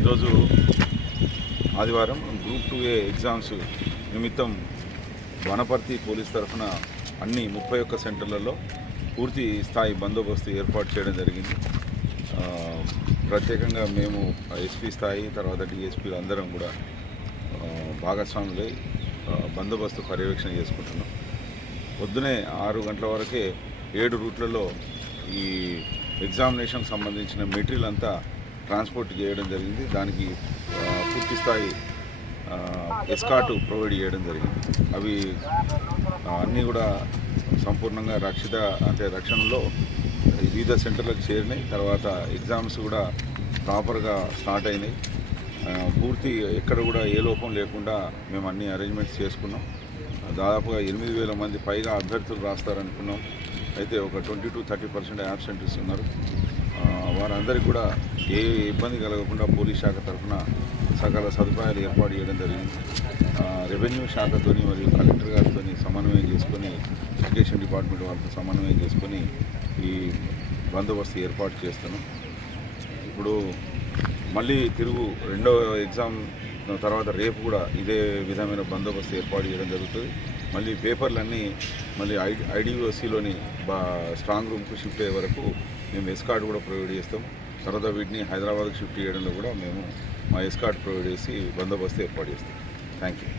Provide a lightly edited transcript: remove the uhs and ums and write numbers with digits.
ఈరోజు ఆదివారం group 2A exams నిమిత్తం వనపర్తి పోలీస్ తరఫున అన్ని 31 సెంటర్లలో పూర్తి స్థాయి బందోబస్తు ఏర్పాటు చేయడం జరిగింది. ప్రత్యేకంగా మేము ఎస్పీ స్థాయి తర్వాత డిఎస్పీలు అందరం కూడా భాగస్వాములై బందోబస్తు పర్యవేక్షణ చేసుకుంటున్నాం. పొద్దునే 6 గంటల వరకే 7 రూట్లలో ఈ ఎగ్జామినేషన్కి సంబంధించిన మెటీరియల్ అంతా ట్రాన్స్పోర్ట్ చేయడం జరిగింది. దానికి పూర్తి స్థాయి ఎస్కార్ట్ ప్రొవైడ్ చేయడం జరిగింది. అవి అన్నీ కూడా సంపూర్ణంగా రక్షణలో వివిధ సెంటర్లకు చేరినాయి. తర్వాత ఎగ్జామ్స్ కూడా ప్రాపర్గా స్టార్ట్ అయినాయి. పూర్తి ఎక్కడ కూడా ఏ లోపం లేకుండా మేము అన్ని అరేంజ్మెంట్స్ చేసుకున్నాం. దాదాపుగా 8,000 మంది పైగా అభ్యర్థులు రాస్తారనుకున్నాం. అయితే ఒక 20-30% యాబ్సెంటీస్ ఉన్నారు. వారందరికీ కూడా ఏ ఇబ్బంది కలగకుండా పోలీస్ శాఖ తరఫున సకల సదుపాయాలు ఏర్పాటు చేయడం జరిగింది. రెవెన్యూ శాఖతో మరియు కలెక్టర్ గారితో సమన్వయం చేసుకొని, ఎడ్యుకేషన్ డిపార్ట్మెంట్ వాళ్ళతో సమన్వయం చేసుకొని ఈ బందోబస్తు ఏర్పాటు చేస్తున్నాం. ఇప్పుడు మళ్ళీ రెండో ఎగ్జామ్ తర్వాత రేపు కూడా ఇదే విధమైన బందోబస్తు ఏర్పాటు చేయడం జరుగుతుంది. మళ్ళీ పేపర్లన్నీ మళ్ళీ ఐడిఓసిలోని స్ట్రాంగ్ రూమ్కు షిఫ్ట్ అయ్యే వరకు మేము ఎస్కార్ట్ కూడా ప్రొవైడ్ చేస్తాం. తర్వాత వీటిని హైదరాబాద్కి షిఫ్ట్ చేయడంలో కూడా మేము మా ఎస్కార్ట్ ప్రొవైడ్ చేసి బందోబస్తు ఏర్పాటు చేస్తాం. Thank you.